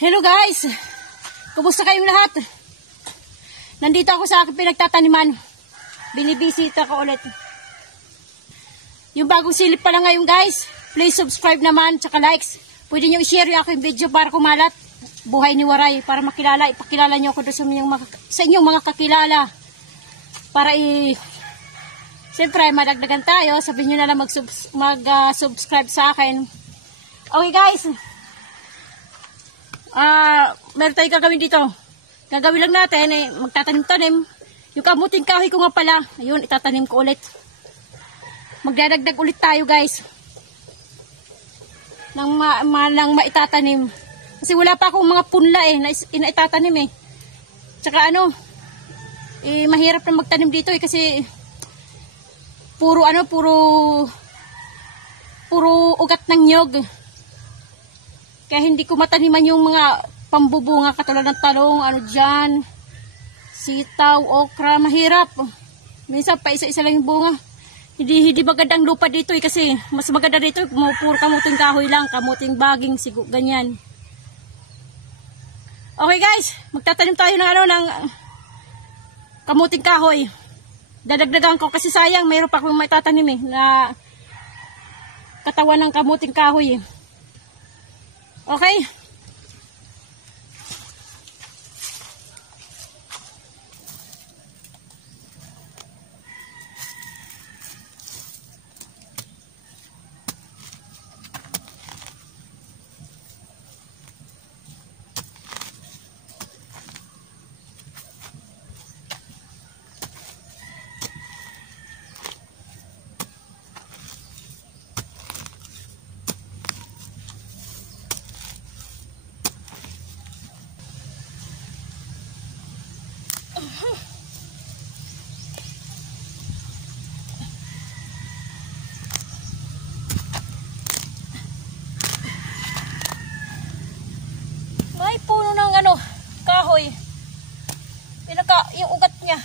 Hello guys! Kumusta kayong lahat? Nandito ako sa aking pinagtataniman. Binibisita ko ulit. Yung bagong silip pala ngayon guys, please subscribe naman, tsaka likes. Pwede nyo i-share yung aking video para kumalat. Buhay ni Waray, para makilala, ipakilala nyo ako doon sa inyong mga kakilala. Para siyempre madagdagan tayo, sabihin nyo na lang mag-subscribe sa akin. Okay guys, meron tayong gagawin dito. Gagawin lang natin, magtatanim-tanim. Yung kamuting kahoy ko nga pala, ayun, itatanim ko ulit. Magdadagdag ulit tayo guys. Nang maitatanim. Kasi wala pa akong mga punla na itatanim Tsaka mahirap na magtanim dito kasi puro ugat ng nyog. Kaya hindi ko mataniman yung mga pambubunga katulad ng talong, dyan, sitaw, okra, mahirap. Minsan pa isa-isa lang yung bunga. Hindi magandang lupa dito kasi mas maganda dito, puro kamuting kahoy lang, kamuting baging, ganyan. Okay guys, magtatanim tayo ng kamuting kahoy. Dadagdagan ko kasi sayang, mayroon pa akong maitatanim na katawan ng kamuting kahoy Okay? May puno ng kahoy. Yung ugat niya.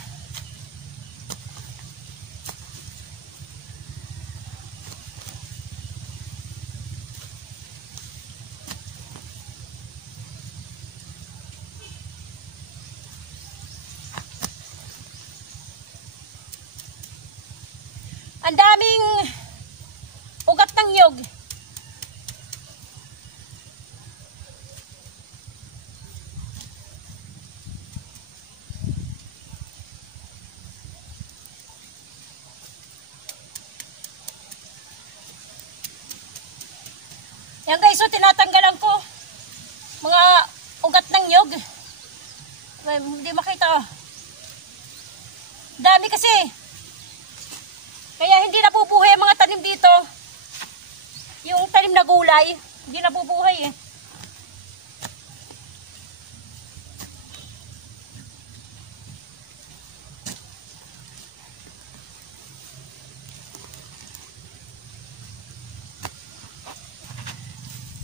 Ang daming ugat ng nyog. Yan guys, tinatanggalan ko mga ugat ng nyog. Hindi makita. Dami kasi. Kaya hindi nabubuhay ang mga tanim dito. Yung tanim na gulay, hindi nabubuhay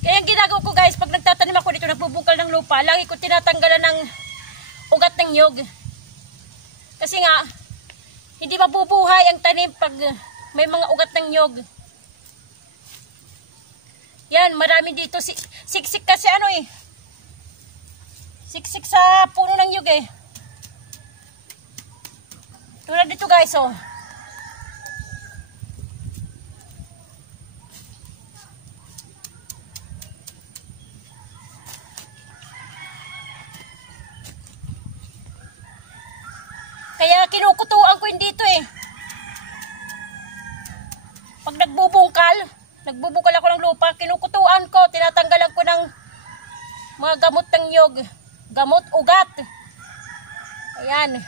Kaya ang ginagawa ko guys, pag nagtatanim ako dito, nagbubungkal ng lupa, lagi ko tinatanggalan ng ugat ng nyog. Kasi nga, hindi mabubuhay ang tanim pag may mga ugat ng nyog. Yan, marami dito. Siksik kasi Siksik sa puno ng nyog Tulad dito guys Kaya kinukutuan ko yun dito Pag nagbubungkal ako ng lupa, kinukutuan ko, tinatanggalan ko ng mga gamot ng nyog. Gamot, ugat. Ayan.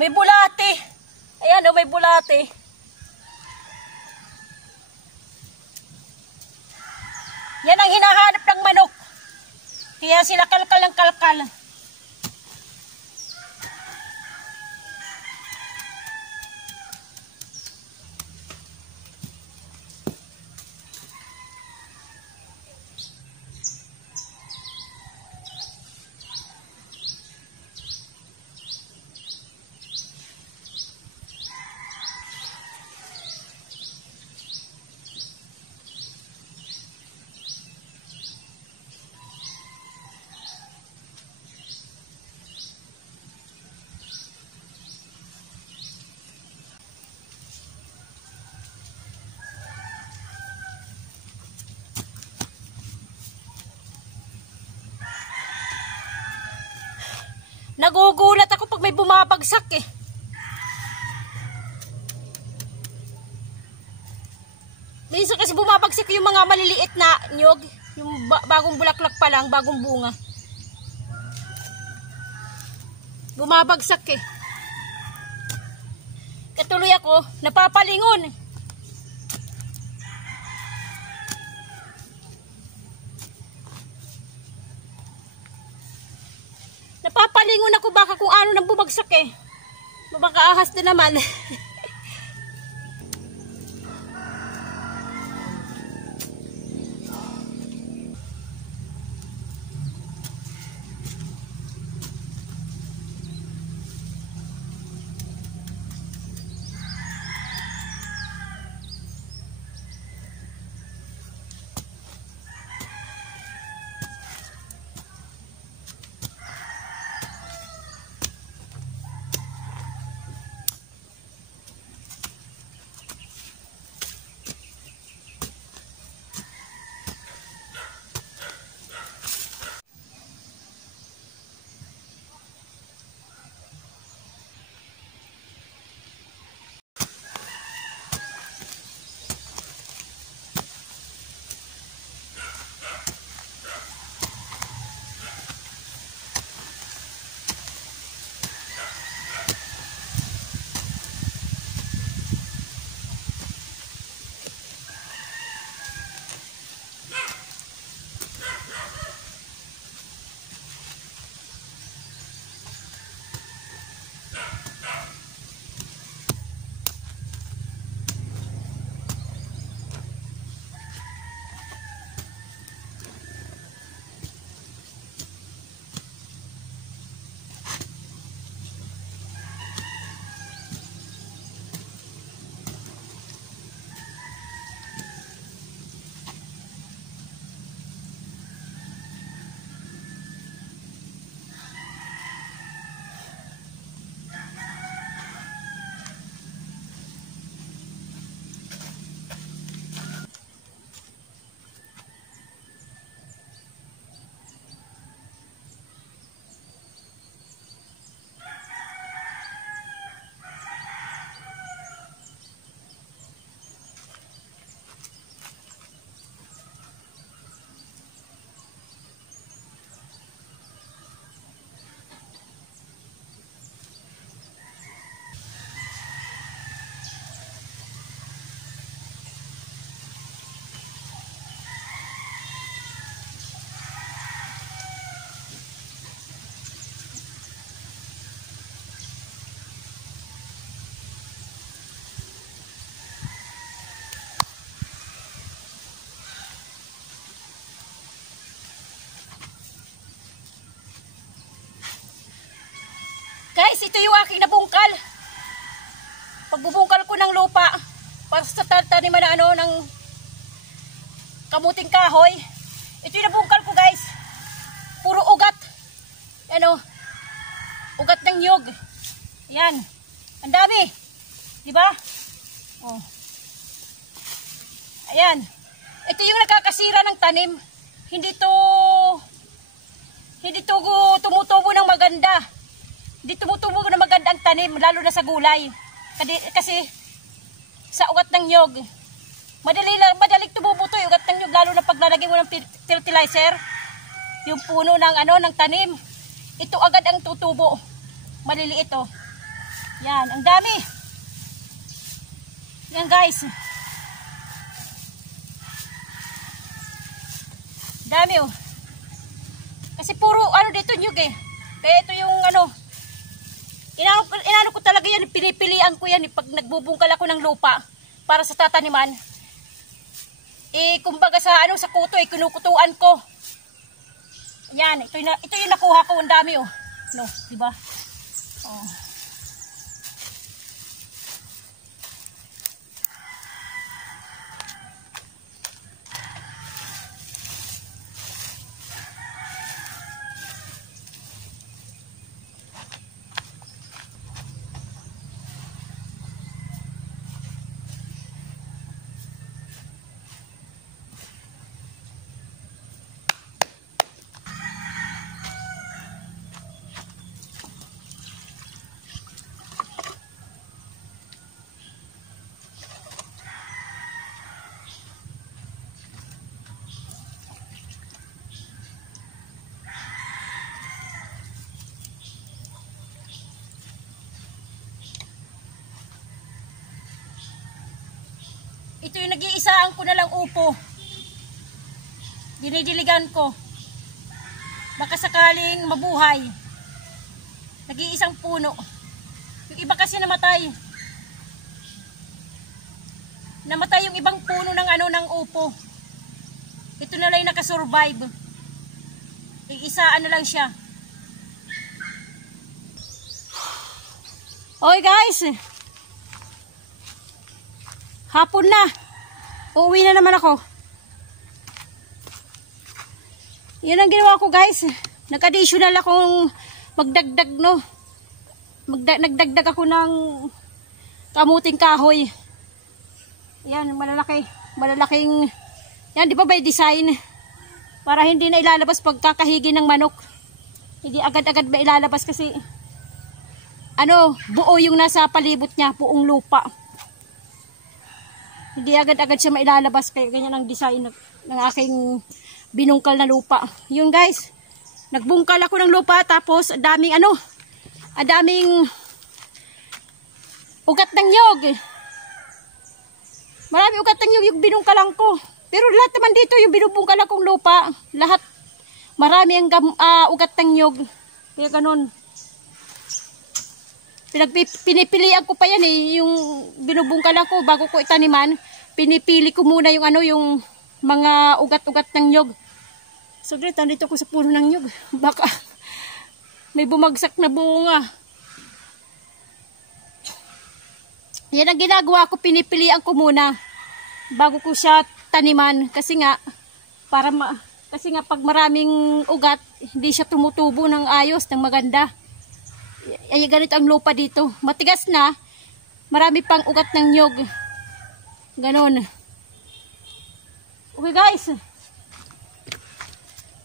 May bulate. Ayan may bulate. Yan ang hinahanap ng manok. Kaya sila kalkal ng kalkal. Nagugulat ako pag may bumabagsak eh. Minsan kasi bumabagsak yung mga maliliit na nyog. Yung bagong bulaklak pa lang, bagong bunga. Bumabagsak eh. Katuloy ako, napapalingon. Napapalingon ako baka kung ano nang bumagsak eh. Baka ahas na naman. Guys, ito yung aking nabungkal. Pagbubungkal ko ng lupa para sa taniman na ng kamuting kahoy. Ito yung nabungkal ko, guys. Puro ugat. Ugat ng nyug. Yan. Ang dami. Diba? Oh. Ayan. Ito yung nakakasira ng tanim. Hindi to tumutubo ng maganda. Hindi tumutubo ng maganda ang tanim, lalo na sa gulay. Kasi sa ugat ng nyog, madaling tumubo to yung ugat ng nyog, lalo na pag lalagay mo ng fertilizer, yung puno ng tanim. Ito agad ang tutubo. Maliliit oh. Yan, ang dami. Yan guys. Dami oh. Kasi puro dito nyug eh. Kaya ito yung inano ko talaga yan, pinipilian ko yan pag nagbubungkal ako ng lupa para sa tataniman. Kumbaga sa kuto kinukutuan ko. Yan, ito yung nakuha ko, ang dami oh. No, di ba? Oh. ito yung nag-iisaan ko na lang upo. Dinidiligan ko. Baka sakaling mabuhay. Nag-iisang puno. Yung iba kasi namatay. Namatay yung ibang puno ng ng upo. Ito na lang yung nakasurvive. Isaan na lang siya. Oy guys. Hapon na. Uuwi na naman ako. Yan ang ginawa ko guys. Nag-additional akong magdagdag no. Nagdagdag ako ng kamuting kahoy. Yan, malalaki. Malalaking, yan di ba by design? Para hindi na ilalabas pagkakahigi ng manok. Hindi agad-agad ba ilalabas kasi buo yung nasa palibot niya, buong lupa. Hindi agad-agad siya mailalabas kaya ganyan ang design ng aking binungkal na lupa. Yun guys, nagbungkal ako ng lupa tapos daming daming ugat ng nyog. Marami ugat ng nyog yung binungkalan ko. Pero lahat naman dito yung binubungkal akong lupa, lahat marami ang ugat ng nyog. Kaya ganun. Pinipilian ko pa yan yung binubungkal ko bago ko itaniman. Pinipili ko muna yung yung mga ugat-ugat ng nyog. So great, nandito ko sa puno ng nyog. Baka may bumagsak na bunga. Yan ang ginagawa ko, pinipilian ko muna bago ko siya taniman kasi nga pag maraming ugat, hindi siya tumutubo ng ayos, ng maganda. Ay ganito ang lupa dito. Matigas na, marami pang ugat ng nyog. Ganon. Okay guys.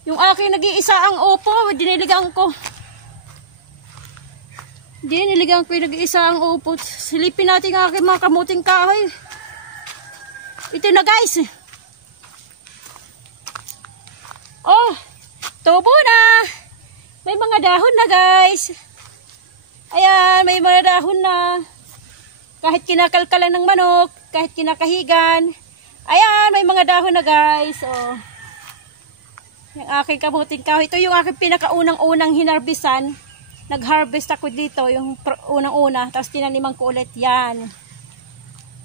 Yung aking nag-iisa ang upo, diniligan ko. Diniligan ko yung nag-iisa ang upo. Silipin natin ang aking mga kamuting kahoy. Ito na guys. Oh, tubo na. May mga dahon na guys. Ayan, may mga dahon na. Kahit kinakalkalan ng manok, kahit kinakahigan. Ayan, may mga dahon na guys. Oh. Yung aking kamuting kahoy. Ito yung aking pinakaunang-unang hinarbisan. Nag-harvest ako dito, yung unang-una. Tapos tinaniman ko ulit. Yan.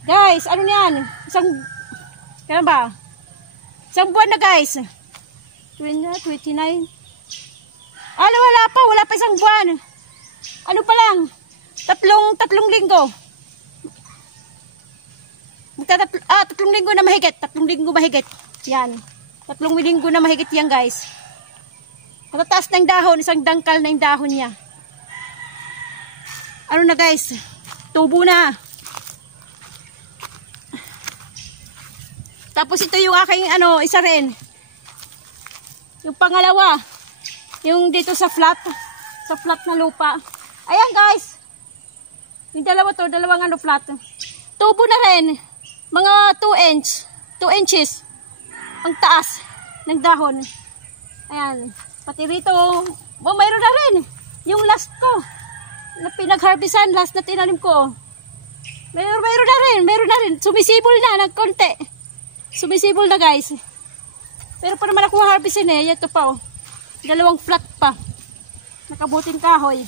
Guys, ano yan? Kailan ba? Isang buwan na guys. 29. Wala pa. Wala pa isang buwan. Ano pa lang? Tatlong linggo. Tatlong linggo na mahigit. 3 linggo mahigit. Yan. 3 linggo na mahigit yan guys. Matataas ng dahon. Isang dangkal na yung dahon niya. Ano na guys? Tubo na. Tapos ito yung aking isa rin. Yung pangalawa. Yung dito sa flat. Sa flat na lupa. Ayan guys. Yung dalawa to, dalawang flat. Tubo na rin. Mga 2 inches. Ang taas ng dahon. Ayan. Pati rito, mayroon na rin. Yung last ko. Na pinag-harvestan, last na tinanim ko. Meron na rin. Sumisibol na, nagkonti. Sumisibol na guys. Pero pa naman ako harvestin ito pa Dalawang flat pa. Nakabuting kahoy.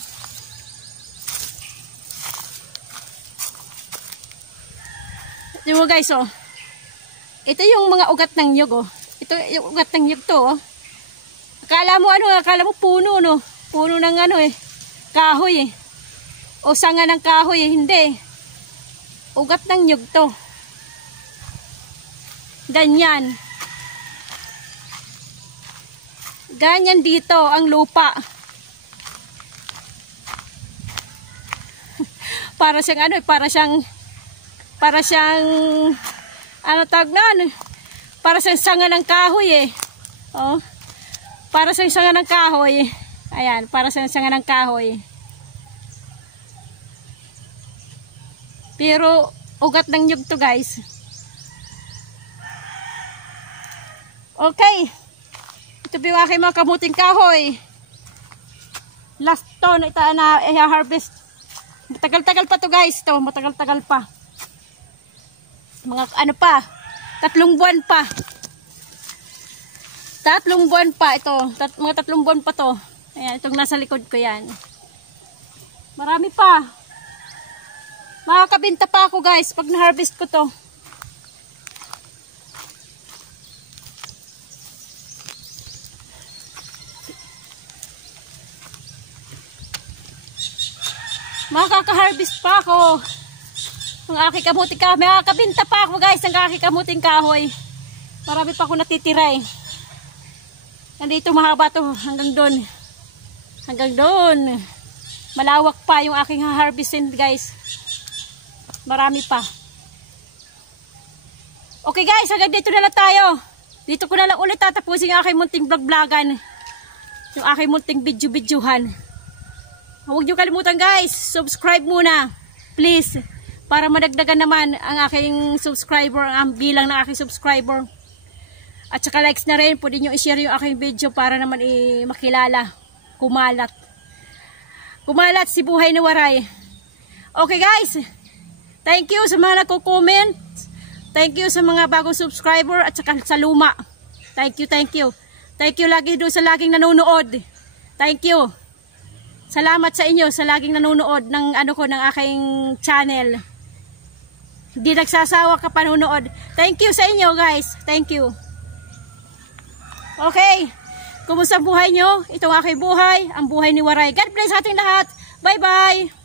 Ito mo guys Ito yung mga ugat ng nyog Ito yung ugat ng nyog to Akala mo puno Puno ng kahoy O sanga ng kahoy hindi. Ugat ng nyog to. Ganyan. Ganyan dito ang lupa. para siyang tawag na para siyang sanga ng kahoy para siyang sanga ng kahoy. Ayan, para siyang sanga ng kahoy. Pero ugat ng nyug to guys. Okay. Ito yung aking mga kamuting kahoy. Last to na i-harvest. Matagal-tagal pa to guys. Matagal-tagal pa. Mga ano pa, 3 buwan pa. 3 buwan pa ito. Mga 3 buwan pa to. Ayan, itong nasa likod ko yan. Marami pa. Makakabinta pa ako guys pag na-harvest ko to. Makaka-harvest pa ako. Ang aking kamuting kahoy. Makakabinta pa ako guys ng aking kamuting kahoy. Marami pa ako natitira eh. Nandito mahaba to hanggang doon. Hanggang doon. Malawak pa yung aking harvestin guys. Marami pa. Okay guys, hanggang dito na lang tayo. Dito ko na lang ulit tatapusin yung aking munting vlog-vlogan. Yung aking munting video-videohan. Huwag niyo kalimutan guys, subscribe muna. Please. Para madagdagan naman ang aking subscriber, ang bilang ng aking subscriber. At saka likes na rin, pwede nyo i-share yung aking video para naman makilala, kumalat. Kumalat si Buhay ni Waray. Okay guys, thank you sa mga nagko-comment. Thank you sa mga bagong subscriber at saka sa luma. Thank you, thank you. Thank you lagi doon sa laging nanonood. Thank you. Salamat sa inyo sa laging nanonood ng ng aking channel. Hindi nagsasawa ka panonood. Thank you sa inyo guys. Thank you. Okay. Kumusta ang buhay nyo? Itong aking buhay, ang buhay ni Waray. God bless ating lahat. Bye-bye.